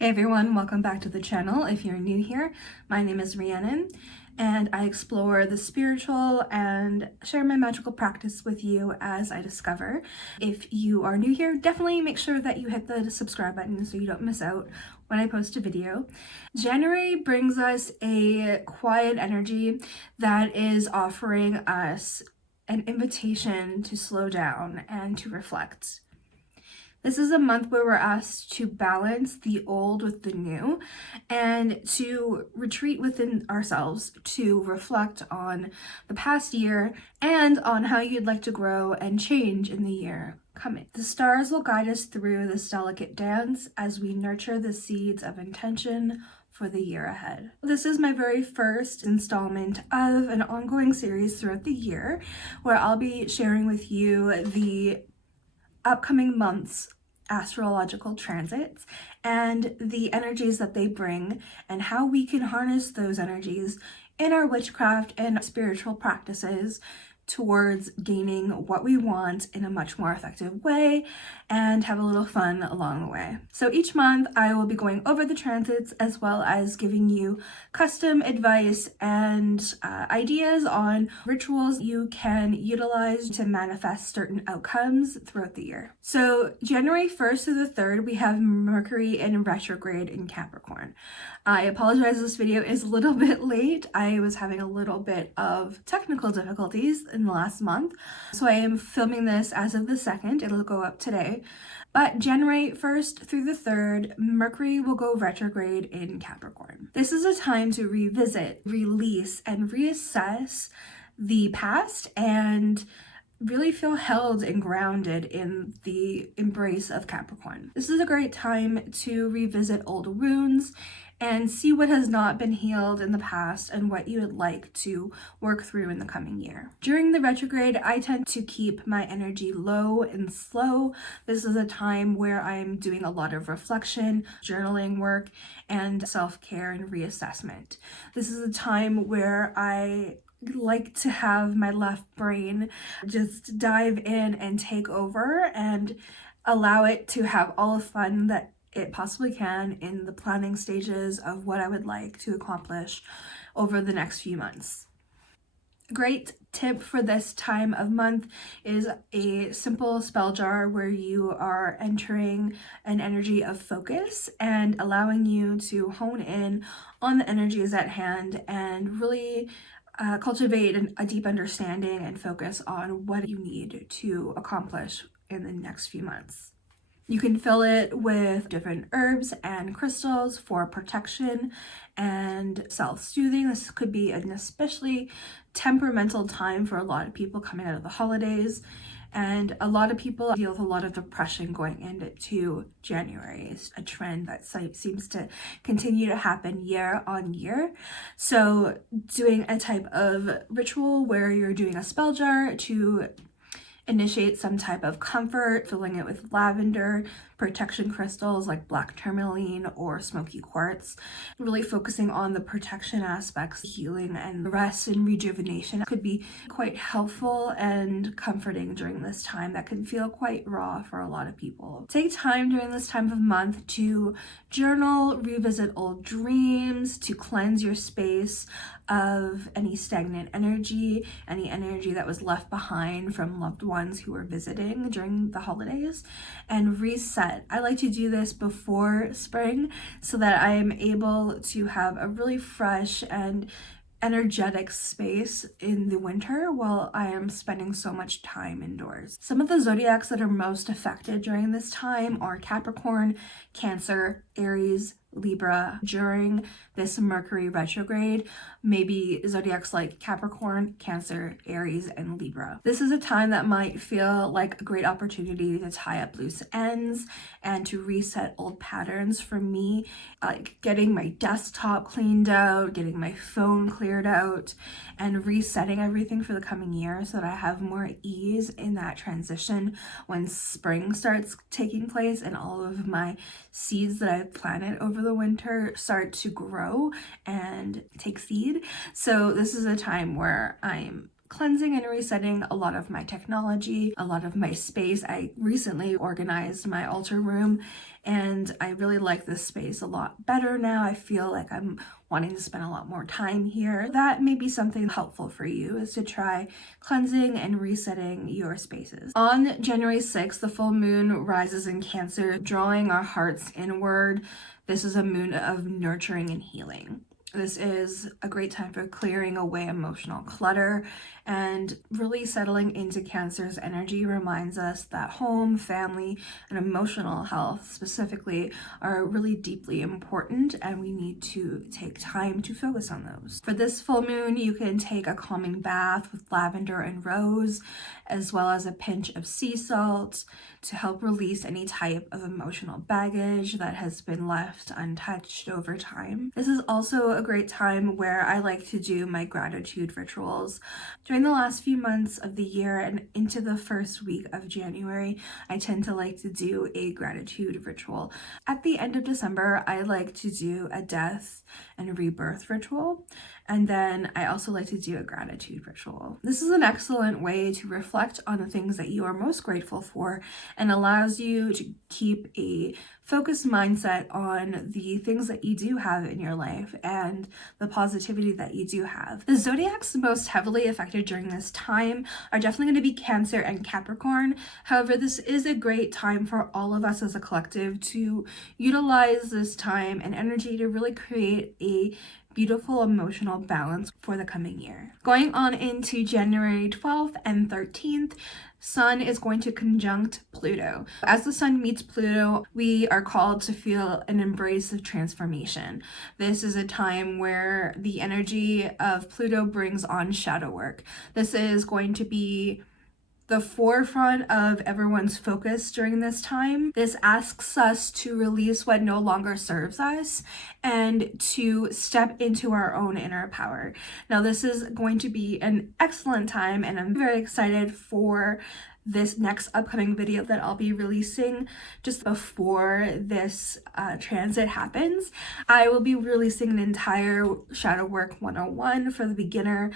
Hey everyone, welcome back to the channel. If you're new here, my name is Rhiannon and I explore the spiritual and share my magical practice with you as I discover. If you are new here, definitely make sure that you hit the subscribe button so you don't miss out when I post a video. January brings us a quiet energy that is offering us an invitation to slow down and to reflect. This is a month where we're asked to balance the old with the new and to retreat within ourselves to reflect on the past year and on how you'd like to grow and change in the year coming. The stars will guide us through this delicate dance as we nurture the seeds of intention for the year ahead. This is my very first installment of an ongoing series throughout the year where I'll be sharing with you the upcoming months astrological transits and the energies that they bring and how we can harness those energies in our witchcraft and spiritual practices towards gaining what we want in a much more effective way and have a little fun along the way. So each month I will be going over the transits as well as giving you custom advice and ideas on rituals you can utilize to manifest certain outcomes throughout the year. So January 1st to the 3rd, we have Mercury in retrograde in Capricorn. I apologize, this video is a little bit late. I was having a little bit of technical difficulties in the last month, so I am filming this as of the 2nd. It'll go up today. But January 1st through the 3rd, Mercury will go retrograde in Capricorn. This is a time to revisit, release, and reassess the past and really feel held and grounded in the embrace of Capricorn. This is a great time to revisit old wounds and see what has not been healed in the past and what you would like to work through in the coming year. During the retrograde, I tend to keep my energy low and slow. This is a time where I'm doing a lot of reflection, journaling work, and self-care and reassessment. This is a time where I like to have my left brain just dive in and take over and allow it to have all the fun that it possibly can in the planning stages of what I would like to accomplish over the next few months. A great tip for this time of month is a simple spell jar where you are entering an energy of focus and allowing you to hone in on the energies at hand and really cultivate a deep understanding and focus on what you need to accomplish in the next few months. You can fill it with different herbs and crystals for protection and self-soothing. This could be an especially temperamental time for a lot of people coming out of the holidays. And a lot of people deal with a lot of depression going into January. It's a trend that seems to continue to happen year on year. So doing a type of ritual where you're doing a spell jar to initiate some type of comfort, filling it with lavender, protection crystals like black tourmaline or smoky quartz, really focusing on the protection aspects, healing and rest and rejuvenation could be quite helpful and comforting during this time that can feel quite raw for a lot of people. Take time during this time of month to journal, revisit old dreams, to cleanse your space of any stagnant energy, any energy that was left behind from loved ones who were visiting during the holidays, and reset. I like to do this before spring so that I am able to have a really fresh and energetic space in the winter while I am spending so much time indoors. Some of the zodiacs that are most affected during this time are Capricorn, Cancer, Aries, Libra. During this Mercury retrograde, maybe zodiacs like Capricorn, Cancer, Aries, and Libra. This is a time that might feel like a great opportunity to tie up loose ends and to reset old patterns. For me, like getting my desktop cleaned out, getting my phone cleared out, and resetting everything for the coming year so that I have more ease in that transition when spring starts taking place and all of my seeds that I've planted over the winter start to grow and take seed. So this is a time where I'm cleansing and resetting a lot of my technology, a lot of my space. I recently organized my altar room and I really like this space a lot better now. I feel like I'm wanting to spend a lot more time here. That may be something helpful for you, is to try cleansing and resetting your spaces. On January 6th, the full moon rises in Cancer, drawing our hearts inward. This is a moon of nurturing and healing. This is a great time for clearing away emotional clutter, and really settling into Cancer's energy reminds us that home, family, and emotional health specifically are really deeply important, and we need to take time to focus on those. For this full moon, you can take a calming bath with lavender and rose, as well as a pinch of sea salt to help release any type of emotional baggage that has been left untouched over time. This is also a great time where I like to do my gratitude rituals. During the last few months of the year and into the first week of January, I tend to like to do a gratitude ritual. At the end of December, I like to do a death and rebirth ritual. And then I also like to do a gratitude ritual. This is an excellent way to reflect on the things that you are most grateful for and allows you to keep a focused mindset on the things that you do have in your life and the positivity that you do have. The zodiacs most heavily affected during this time are definitely going to be Cancer and Capricorn. However, this is a great time for all of us as a collective to utilize this time and energy to really create a beautiful emotional balance for the coming year. Going on into January 12th and 13th, Sun is going to conjunct Pluto. As the Sun meets Pluto, we are called to feel an embrace of transformation. This is a time where the energy of Pluto brings on shadow work. This is going to be the forefront of everyone's focus during this time. This asks us to release what no longer serves us and to step into our own inner power. Now, this is going to be an excellent time, and I'm very excited for this next upcoming video that I'll be releasing just before this transit happens. I will be releasing an entire Shadow Work 101 for the beginner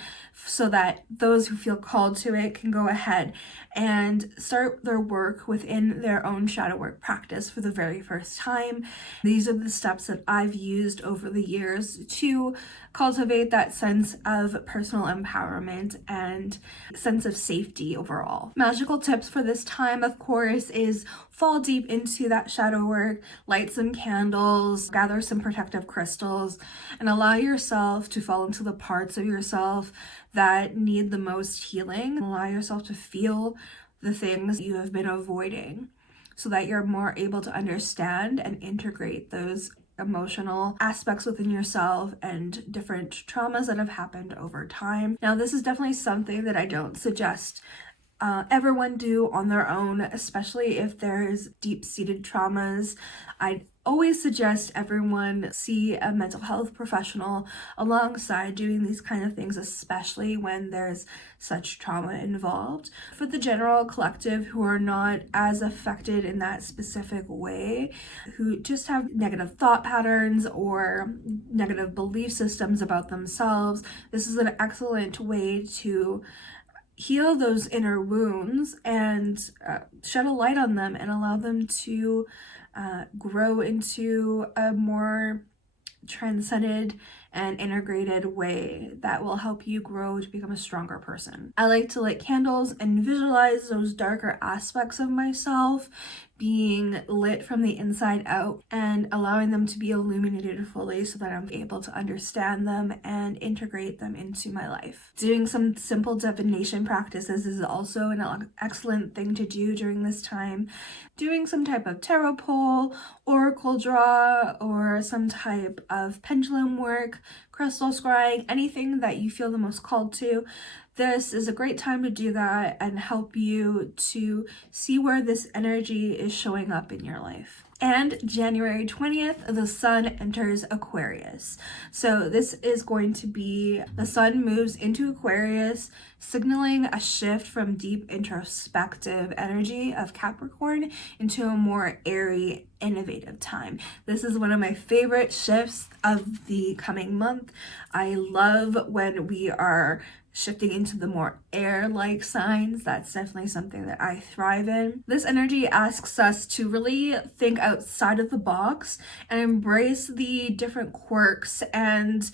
so that those who feel called to it can go ahead and start their work within their own shadow work practice for the very first time. These are the steps that I've used over the years to cultivate that sense of personal empowerment and sense of safety overall. Magical tips for this time, of course, is fall deep into that shadow work, light some candles, gather some protective crystals, and allow yourself to fall into the parts of yourself that need the most healing. Allow yourself to feel the things you have been avoiding so that you're more able to understand and integrate those emotional aspects within yourself and different traumas that have happened over time. Now, this is definitely something that I don't suggest everyone do on their own, especially if there's deep-seated traumas. I'd always suggest everyone see a mental health professional alongside doing these kind of things, especially when there's such trauma involved. For the general collective who are not as affected in that specific way, who just have negative thought patterns or negative belief systems about themselves, this is an excellent way to heal those inner wounds and shed a light on them and allow them to grow into a more transcended and integrated way that will help you grow to become a stronger person. I like to light candles and visualize those darker aspects of myself being lit from the inside out and allowing them to be illuminated fully so that I'm able to understand them and integrate them into my life. Doing some simple divination practices is also an excellent thing to do during this time. Doing some type of tarot pull, oracle draw, or some type of pendulum work, crystal scrying, anything that you feel the most called to. This is a great time to do that and help you to see where this energy is showing up in your life. And January 20th, the Sun enters Aquarius. So this is going to be, the Sun moves into Aquarius, signaling a shift from deep introspective energy of Capricorn into a more airy, innovative time. This is one of my favorite shifts of the coming month. I love when we are shifting into the more air-like signs. That's definitely something that I thrive in. This energy asks us to really think outside of the box and embrace the different quirks and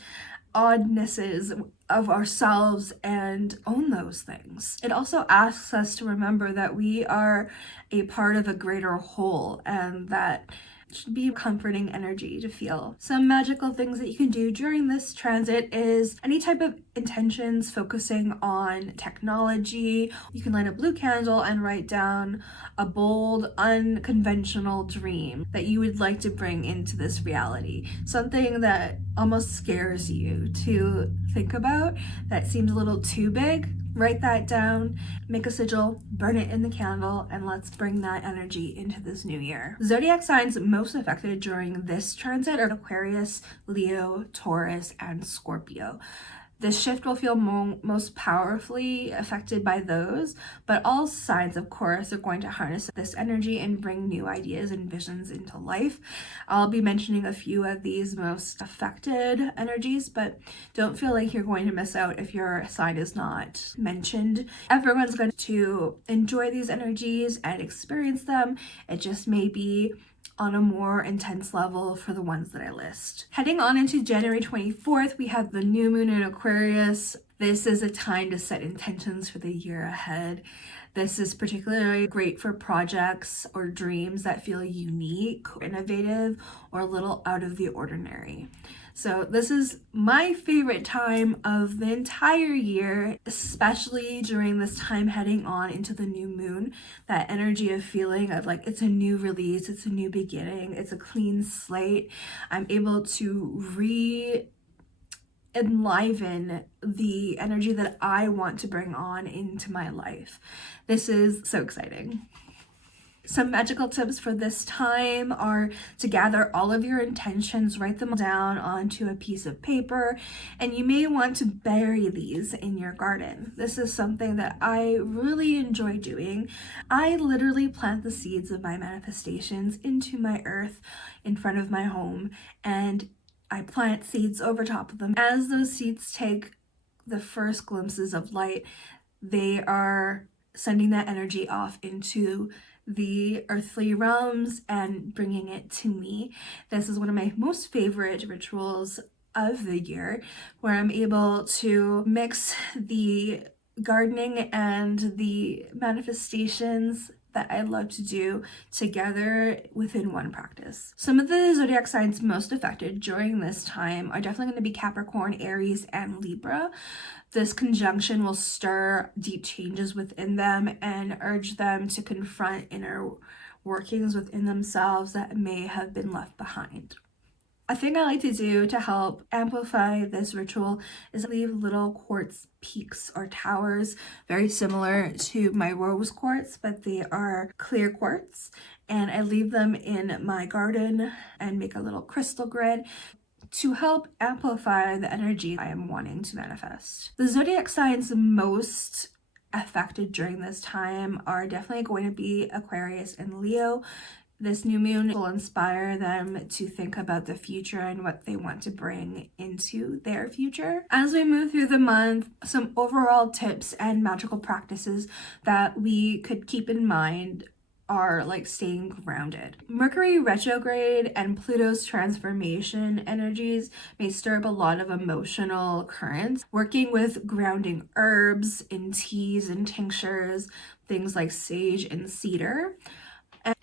oddnesses of ourselves and own those things. It also asks us to remember that we are a part of a greater whole, and that should be a comforting energy to feel. Some magical things that you can do during this transit is any type of intentions focusing on technology. You can light a blue candle and write down a bold, unconventional dream that you would like to bring into this reality. Something that almost scares you to think about, that seems a little too big. Write that down, make a sigil, burn it in the candle, and let's bring that energy into this new year. Zodiac signs most affected during this transit are Aquarius, Leo, Taurus, and Scorpio. This shift will feel most powerfully affected by those, but all signs, of course, are going to harness this energy and bring new ideas and visions into life. I'll be mentioning a few of these most affected energies, but don't feel like you're going to miss out if your sign is not mentioned. Everyone's going to enjoy these energies and experience them. It just may be on a more intense level for the ones that I list. Heading on into January 24th, we have the new moon in Aquarius. This is a time to set intentions for the year ahead. This is particularly great for projects or dreams that feel unique, innovative, or a little out of the ordinary. So this is my favorite time of the entire year, especially during this time heading on into the new moon. That energy of feeling of like it's a new release, it's a new beginning, it's a clean slate. I'm able to enliven the energy that I want to bring on into my life. This is so exciting. Some magical tips for this time are to gather all of your intentions, write them down onto a piece of paper, and you may want to bury these in your garden. This is something that I really enjoy doing. I literally plant the seeds of my manifestations into my earth in front of my home, and I plant seeds over top of them. As those seeds take the first glimpses of light, they are sending that energy off into the earthly realms and bringing it to me. This is one of my most favorite rituals of the year, where I'm able to mix the gardening and the manifestations that I love to do together within one practice. Some of the zodiac signs most affected during this time are definitely going to be Capricorn, Aries, and Libra. This conjunction will stir deep changes within them and urge them to confront inner workings within themselves that may have been left behind. A thing I like to do to help amplify this ritual is leave little quartz peaks or towers, very similar to my rose quartz, but they are clear quartz. And I leave them in my garden and make a little crystal grid to help amplify the energy I am wanting to manifest. The zodiac signs most affected during this time are definitely going to be Aquarius and Leo. This new moon will inspire them to think about the future and what they want to bring into their future. As we move through the month, some overall tips and magical practices that we could keep in mind are like staying grounded. Mercury retrograde and Pluto's transformation energies may stir up a lot of emotional currents. Working with grounding herbs in teas and tinctures, things like sage and cedar,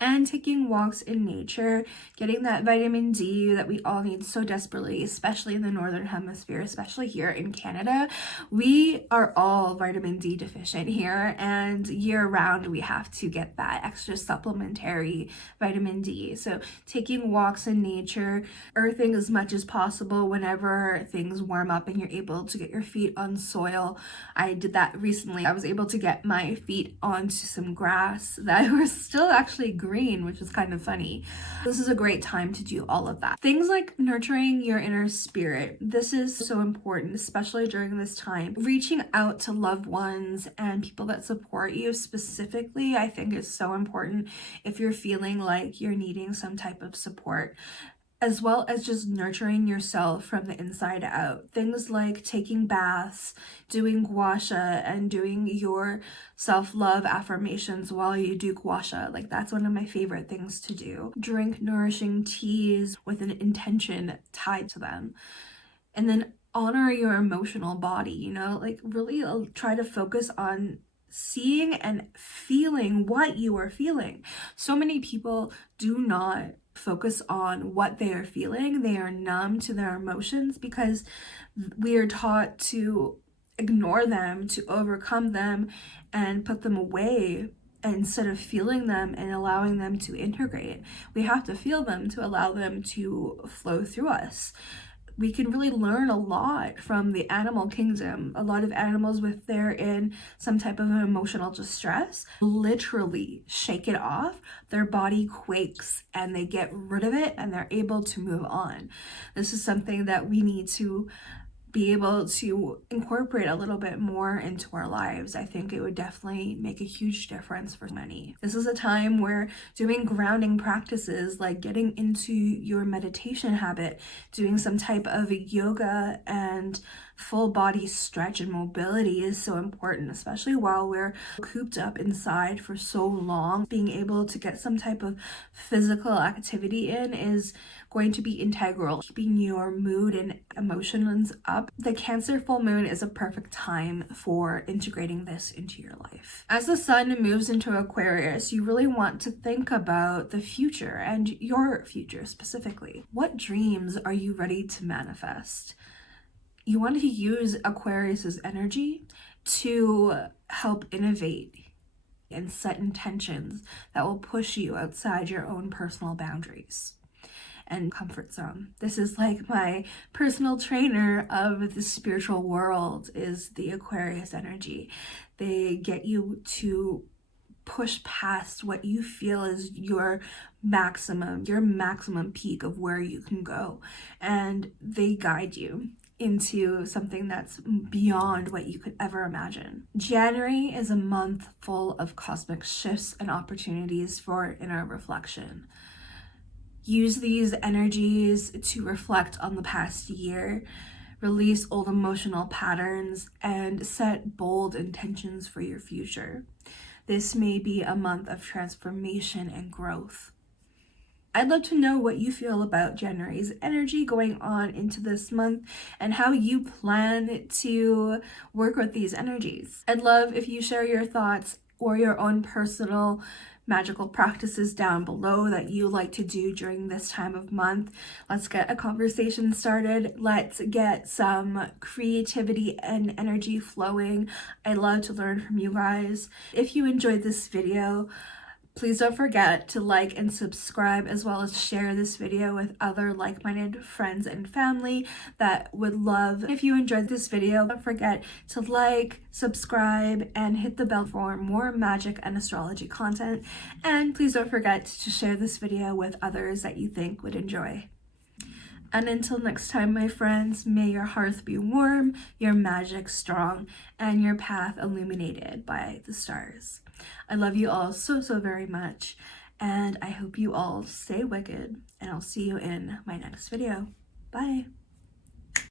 and taking walks in nature, getting that vitamin D that we all need so desperately, especially in the Northern Hemisphere, especially here in Canada. We are all vitamin D deficient here, and year round we have to get that extra supplementary vitamin D. So taking walks in nature, earthing as much as possible whenever things warm up and you're able to get your feet on soil. I did that recently. I was able to get my feet onto some grass that was still actually green, which is kind of funny. This is a great time to do all of that. Things like nurturing your inner spirit. This is so important, especially during this time. Reaching out to loved ones and people that support you specifically, I think is so important if you're feeling like you're needing some type of support. as well as just nurturing yourself from the inside out. Things like taking baths, doing gua sha, and doing your self-love affirmations while you do gua sha. Like, that's one of my favorite things to do. Drink nourishing teas with an intention tied to them. And then honor your emotional body, you know, like really try to focus on seeing and feeling what you are feeling. So many people do not focus on what they are feeling. They are numb to their emotions because we are taught to ignore them, to overcome them, and put them away instead of feeling them and allowing them to integrate. We have to feel them to allow them to flow through us. We can really learn a lot from the animal kingdom. A lot of animals, if they're in some type of emotional distress, literally shake it off. Their body quakes and they get rid of it and they're able to move on. This is something that we need to be able to incorporate a little bit more into our lives. I think it would definitely make a huge difference for many. This is a time where doing grounding practices, like getting into your meditation habit, doing some type of yoga and full body stretch and mobility is so important, especially while we're cooped up inside for so long. Being able to get some type of physical activity in is going to be integral, keeping your mood and emotions up. The Cancer full moon is a perfect time for integrating this into your life. As the sun moves into Aquarius, you really want to think about the future and your future specifically. What dreams are you ready to manifest? You want to use Aquarius's energy to help innovate and set intentions that will push you outside your own personal boundaries and comfort zone. This is like my personal trainer of the spiritual world is the Aquarius energy. They get you to push past what you feel is your maximum peak of where you can go, and they guide you into something that's beyond what you could ever imagine. January is a month full of cosmic shifts and opportunities for inner reflection. Use these energies to reflect on the past year, release old emotional patterns, and set bold intentions for your future. This may be a month of transformation and growth. I'd love to know what you feel about January's energy going on into this month and how you plan to work with these energies. I'd love if you share your thoughts or your own personal magical practices down below that you like to do during this time of month. Let's get a conversation started. Let's get some creativity and energy flowing. I love to learn from you guys. If you enjoyed this video, please don't forget to like and subscribe, as well as share this video with other like-minded friends and family that would love. If you enjoyed this video, don't forget to like, subscribe, and hit the bell for more magic and astrology content. And please don't forget to share this video with others that you think would enjoy. And until next time, my friends, may your hearth be warm, your magic strong, and your path illuminated by the stars. I love you all so very much, and I hope you all stay wicked, and I'll see you in my next video. Bye!